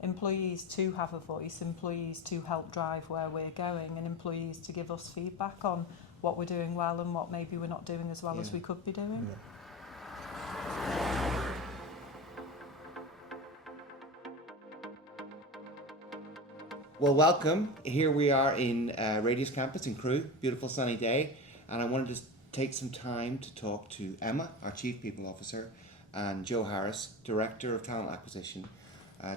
employees to have a voice, employees to help drive where we're going, and employees to give us feedback on what we're doing well and what maybe we're not doing as well as we could be doing. Yeah. Well, welcome. Here we are in Radius Campus in Crewe, beautiful sunny day, and I wanted to take some time to talk to Emma, our Chief People Officer, and Joe Harris, Director of Talent Acquisition,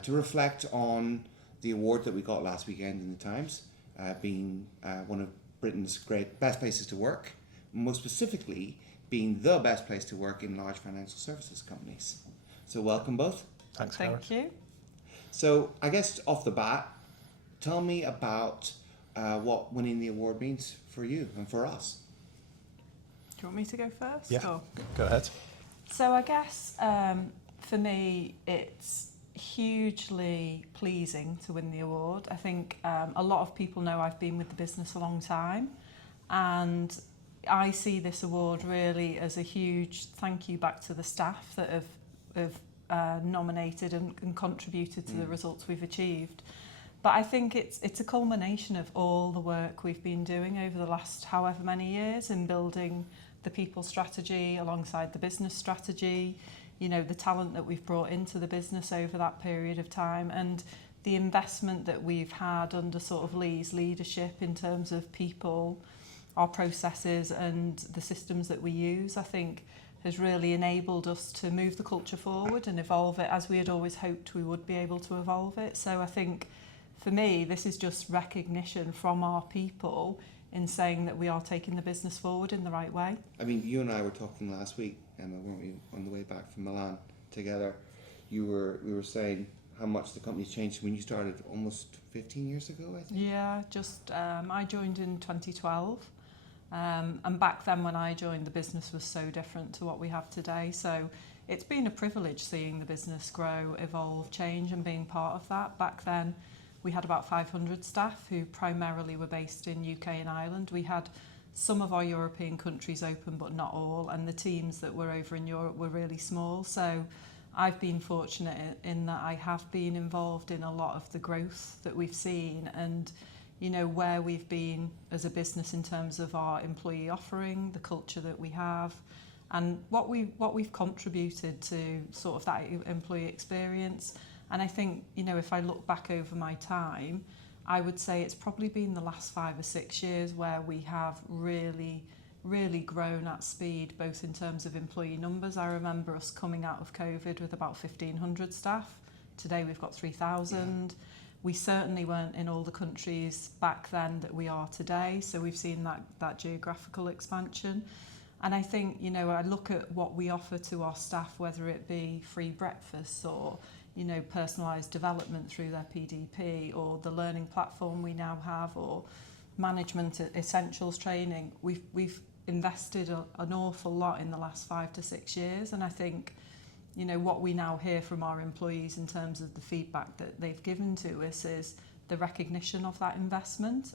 to reflect on the award that we got last weekend in the Times, being one of Britain's great best places to work, most specifically being the best place to work in large financial services companies. So welcome both. Thanks, Gareth. Thank you. So I guess off the bat, tell me about what winning the award means for you and for us. Do you want me to go first? Yeah, Or? go ahead. So I guess for me, it's hugely pleasing to win the award. I think a lot of people know I've been with the business a long time, and I see this award really as a huge thank you back to the staff that have nominated and contributed to the results we've achieved. But I think it's a culmination of all the work we've been doing over the last however many years in building the people strategy alongside the business strategy, you know, the talent that we've brought into the business over that period of time, and the investment that we've had under sort of Lee's leadership in terms of people, our processes and the systems that we use, I think has really enabled us to move the culture forward and evolve it as we had always hoped we would be able to evolve it. So I think for me, this is just recognition from our people in saying that we are taking the business forward in the right way. I mean, you and I were talking last week, Emma, weren't we, on the way back from Milan together? We were saying how much the company's changed when you started almost 15 years ago, I think. Yeah, just I joined in 2012, and back then when I joined, the business was so different to what we have today. So it's been a privilege seeing the business grow, evolve, change, and being part of that. Back then, we had about 500 staff who primarily were based in UK and Ireland. We had some of our European countries open, but not all, and the teams that were over in Europe were really small. So I've been fortunate in that I have been involved in a lot of the growth that we've seen, and you know where we've been as a business in terms of our employee offering, the culture that we have, and what we've contributed to sort of that employee experience. And I think, you know, if I look back over my time, I would say it's probably been the last 5 or 6 years where we have really grown at speed, both in terms of employee numbers. I remember us coming out of COVID with about 1,500 staff. Today we've got 3,000. We certainly weren't in all the countries back then that we are today. So we've seen that geographical expansion. And I think, you know, I look at what we offer to our staff, whether it be free breakfasts or, you know, personalised development through their PDP, or the learning platform we now have, or management essentials training. We've invested an awful lot in the last 5 to 6 years, and I think, you know, what we now hear from our employees in terms of the feedback that they've given to us is the recognition of that investment.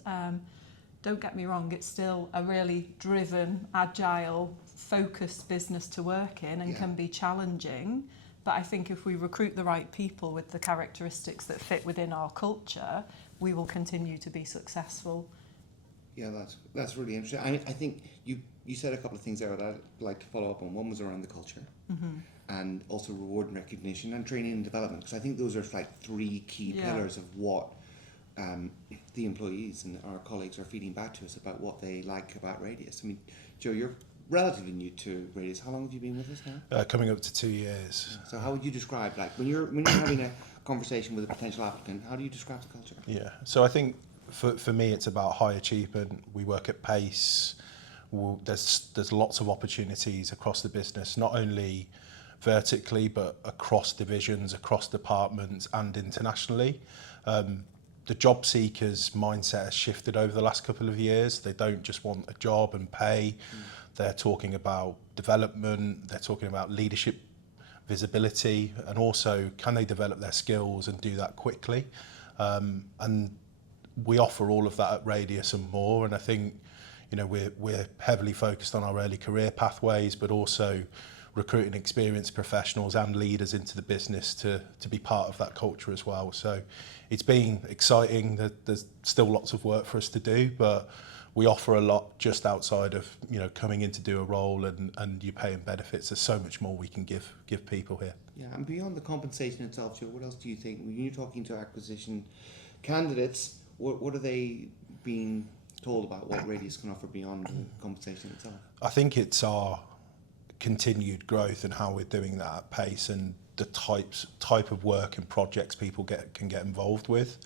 Don't get me wrong, it's still a really driven, agile, focused business to work in and can be challenging. But I think if we recruit the right people with the characteristics that fit within our culture, we will continue to be successful. Yeah, that's really interesting. I think you said a couple of things there that I'd like to follow up on. One was around the culture, and also reward and recognition, and training and development, because I think those are like 3 key pillars of what the employees and our colleagues are feeding back to us about what they like about Radius. I mean, Joe, you're relatively new to Radius. How long have you been with us now? Coming up to 2 years. So how would you describe, like, when you're having a conversation with a potential applicant, how do you describe the culture? Yeah, so I think for me it's about high achievement. We work at pace. There's lots of opportunities across the business, not only vertically but across divisions, across departments and internationally. The job seekers mindset has shifted over the last couple of years. They don't just want a job and pay. They're talking about development, they're talking about leadership, visibility, and also can they develop their skills and do that quickly. And we offer all of that at Radius and more. And I think, you know, we're heavily focused on our early career pathways, but also recruiting experienced professionals and leaders into the business to be part of that culture as well. So it's been exciting. There's still lots of work for us to do, but we offer a lot just outside of, you know, coming in to do a role and your pay and benefits. There's so much more we can give people here. Yeah, and beyond the compensation itself, Joe, what else do you think, when you're talking to acquisition candidates, what are they being told about what Radius can offer beyond the compensation itself? I think it's our continued growth and how we're doing that at pace and the type of work and projects people can get involved with.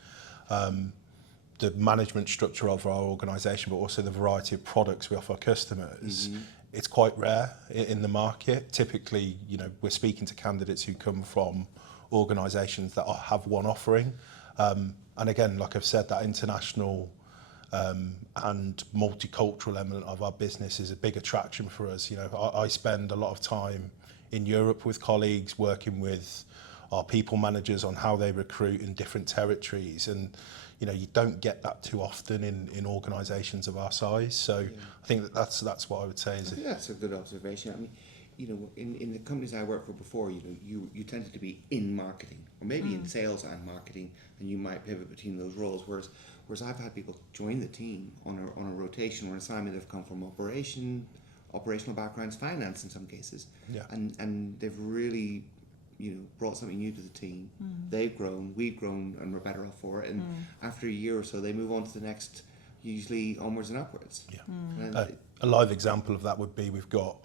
The management structure of our organisation, but also the variety of products we offer our customers, it's quite rare in the market. Typically, you know, we're speaking to candidates who come from organisations that have one offering. And again, like I've said, that international and multicultural element of our business is a big attraction for us. You know, I spend a lot of time in Europe with colleagues, working with our people managers on how they recruit in different territories, and you know, you don't get that too often in organisations of our size. So I think that's what I would say. I think that's a good observation. I mean, you know, in the companies I worked for before, you know, you tended to be in marketing or maybe in sales and marketing, and you might pivot between those roles. Whereas I've had people join the team on a rotation or an assignment that have come from operational backgrounds, finance in some cases, and they've really, you know, brought something new to the team. They've grown, we've grown, and we're better off for it. And after a year or so, they move on to the next, usually onwards and upwards. A live example of that would be we've got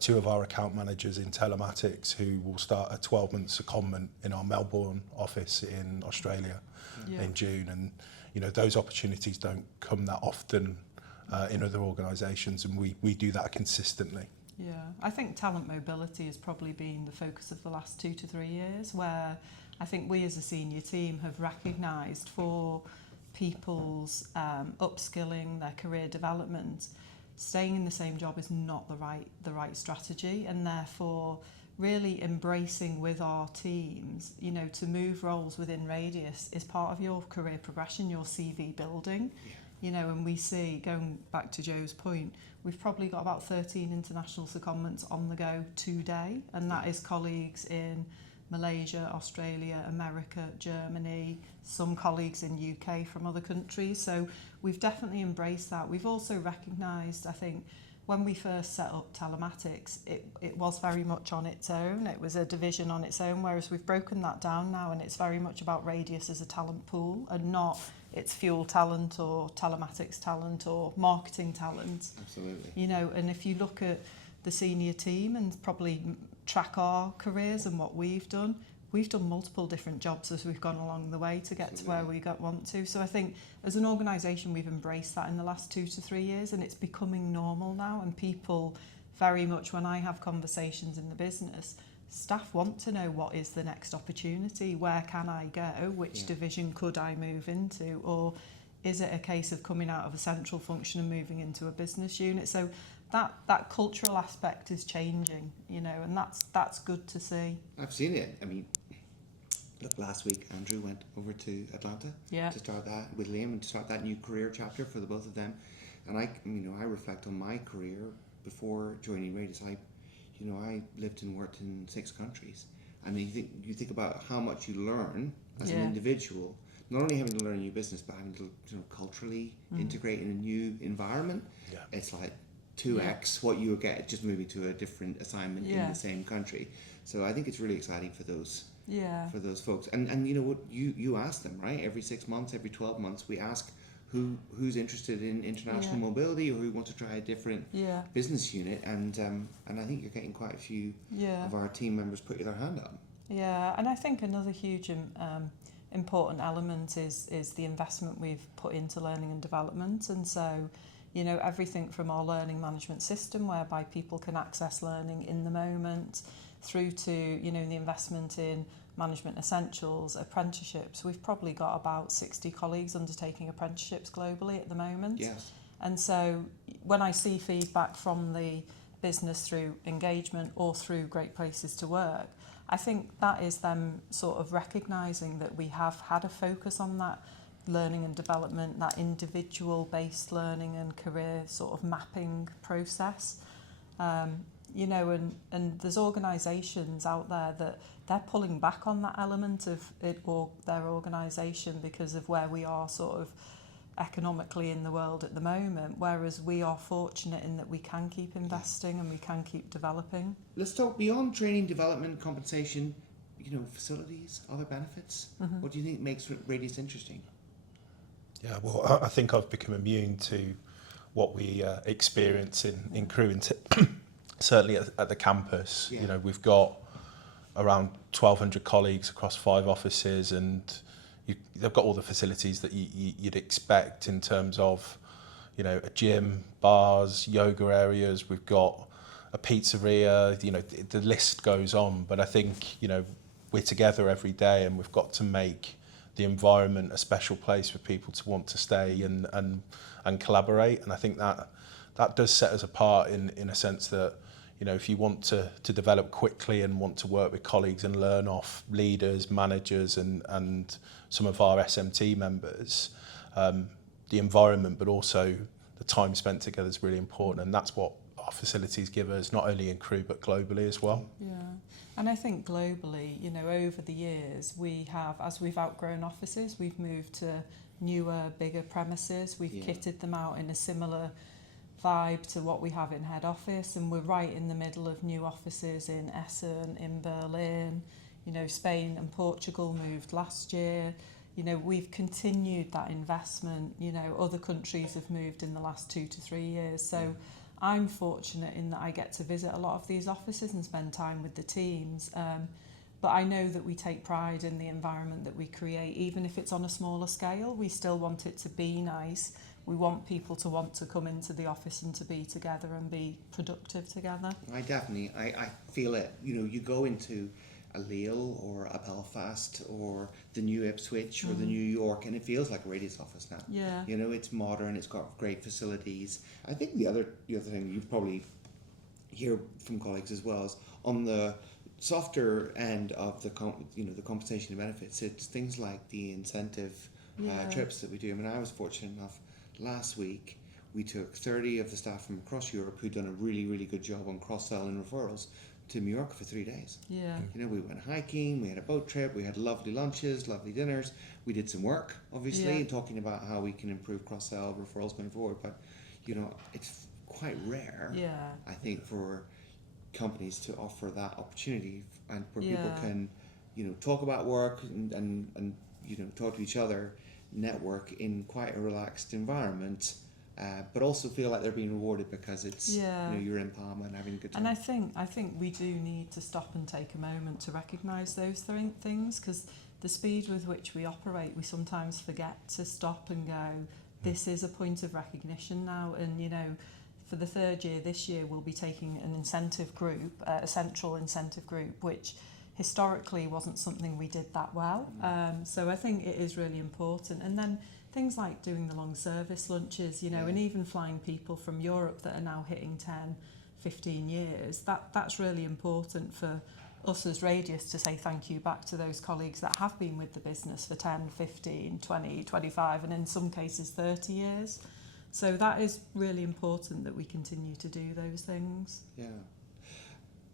two of our account managers in telematics who will start a 12-month secondment in our Melbourne office in Australia in June. And you know, those opportunities don't come that often in other organisations, and we do that consistently. Yeah, I think talent mobility has probably been the focus of the last 2 to 3 years, where I think we as a senior team have recognised for people's upskilling, their career development, staying in the same job is not the right strategy, and therefore really embracing with our teams, you know, to move roles within Radius is part of your career progression, your CV building. You know, and we see, going back to Joe's point, we've probably got about 13 international secondments on the go today, and that is colleagues in Malaysia, Australia, America, Germany, some colleagues in UK from other countries. So we've definitely embraced that. We've also recognised, I think, when we first set up telematics, it was very much on its own. It was a division on its own, whereas we've broken that down now, and it's very much about Radius as a talent pool and not it's fuel talent or telematics talent or marketing talent. Absolutely. You know, and if you look at the senior team and probably track our careers and what we've done multiple different jobs as we've gone along the way to get to where we want to. So I think as an organisation we've embraced that in the last 2 to 3 years, and it's becoming normal now, and people very much, when I have conversations in the business, staff want to know what is the next opportunity, where can I go, which division could I move into, or is it a case of coming out of a central function and moving into a business unit? So that cultural aspect is changing, you know, and that's good to see. I've seen it. I mean, look, last week Andrew went over to Atlanta to start that with Liam and to start that new career chapter for the both of them. And I reflect on my career before joining Radius. I lived and worked in 6 countries, and you think about how much you learn as an individual, not only having to learn a new business, but having to culturally integrate in a new environment. It's like 2x what you would get just moving to a different assignment in the same country. So I think it's really exciting for those folks. And you know what, you ask them, right? Every 6 months, every 12 months, we ask who's interested in international mobility, or who wants to try a different business unit, and I think you're getting quite a few of our team members put their hand up. Yeah, and I think another huge important element is the investment we've put into learning and development. And so, you know, everything from our learning management system, whereby people can access learning in the moment, through to, you know, the investment in management essentials, apprenticeships. We've probably got about 60 colleagues undertaking apprenticeships globally at the moment. Yes. And so when I see feedback from the business through engagement or through Great Places to Work, I think that is them sort of recognising that we have had a focus on that learning and development, that individual based learning and career sort of mapping process. you know, and there's organisations out there that they're pulling back on that element of it or their organisation because of where we are sort of economically in the world at the moment, whereas we are fortunate in that we can keep investing and we can keep developing. Let's talk beyond training, development, compensation, you know, facilities, other benefits. Mm-hmm. What do you think makes Radius interesting? Yeah, well, I think I've become immune to what we experience in Crewe, certainly at the campus. Yeah. You know, we've got around 1,200 colleagues across 5 offices, and they've got all the facilities that you'd expect in terms of, you know, a gym, bars, yoga areas. We've got a pizzeria. You know, the list goes on. But I think, you know, we're together every day, and we've got to make the environment a special place for people to want to stay and collaborate. And I think that does set us apart in a sense that, you know, if you want to develop quickly and want to work with colleagues and learn off leaders, managers and some of our SMT members, the environment but also the time spent together is really important, and that's what our facilities give us, not only in Crewe but globally as well. Yeah, and I think globally, you know, over the years we have, as we've outgrown offices, we've moved to newer, bigger premises. We've kitted them out in a similar vibe to what we have in head office, and we're right in the middle of new offices in Essen, in Berlin. You know, Spain and Portugal moved last year. You know, we've continued that investment. You know, other countries have moved in the last 2 to 3 years. So I'm fortunate in that I get to visit a lot of these offices and spend time with the teams. But I know that we take pride in the environment that we create, even if it's on a smaller scale. We still want it to be nice. We want people to want to come into the office and to be together and be productive together. I feel it. You know, you go into a Lille or a Belfast or the new Ipswich or the New York, and it feels like a Radius office now. Yeah. You know, it's modern, it's got great facilities. I think the other thing you probably hear from colleagues as well is on the softer end of the compensation and benefits, it's things like the incentive trips that we do. I mean, I was fortunate enough last week we took 30 of the staff from across Europe who'd done a really, really good job on cross-sell and referrals to Mallorca for 3 days. Yeah. You know, we went hiking, we had a boat trip, we had lovely lunches, lovely dinners. We did some work, obviously, talking about how we can improve cross-sell referrals going forward. But, you know, it's quite rare, I think, for companies to offer that opportunity and where people can, you know, talk about work and you know, talk to each other, network in quite a relaxed environment, but also feel like they're being rewarded because it's you know, you're in Palma and having a good time. And I think we do need to stop and take a moment to recognise those things, because the speed with which we operate, we sometimes forget to stop and go, this is a point of recognition now. And, you know, for the 3rd year this year, we'll be taking an incentive group, a central incentive group, which historically wasn't something we did that well. So I think it is really important. And then things like doing the long service lunches, you know, and even flying people from Europe that are now hitting 10, 15 years, that's really important for us as Radius to say thank you back to those colleagues that have been with the business for 10, 15, 20, 25, and in some cases 30 years. So that is really important that we continue to do those things. Yeah.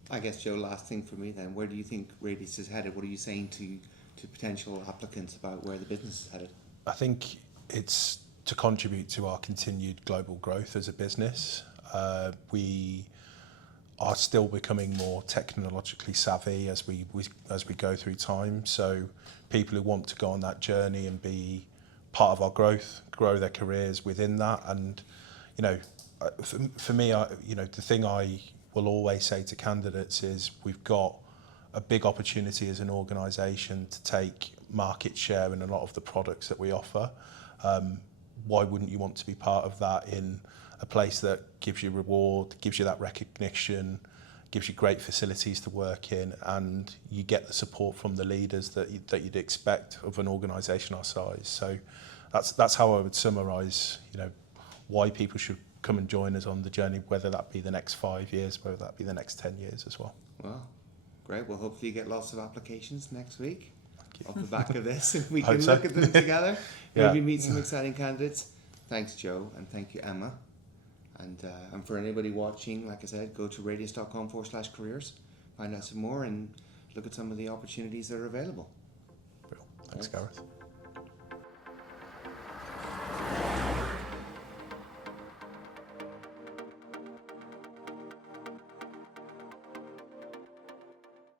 I guess, Joe, last thing for me then, where do you think Radius is headed? What are you saying to potential applicants about where the business is headed? I think it's to contribute to our continued global growth as a business. We are still becoming more technologically savvy as we go through time. So people who want to go on that journey and be part of our growth, grow their careers within that. And, you know, for me, you know, the thing I will always say to candidates is we've got a big opportunity as an organisation to take market share in a lot of the products that we offer. Why wouldn't you want to be part of that in a place that gives you reward, gives you that recognition, gives you great facilities to work in, and you get the support from the leaders that you'd expect of an organisation our size. So that's how I would summarise, you know, why people should come and join us on the journey, whether that be the next 5 years, whether that be the next 10 years as well. Well, great. Well, hopefully you get lots of applications next week off the back of this, and we can look at them together. Maybe meet some exciting candidates. Thanks, Joe, and thank you, Emma. And for anybody watching, like I said, go to radius.com/careers, find out some more, and look at some of the opportunities that are available. Thanks, Gareth.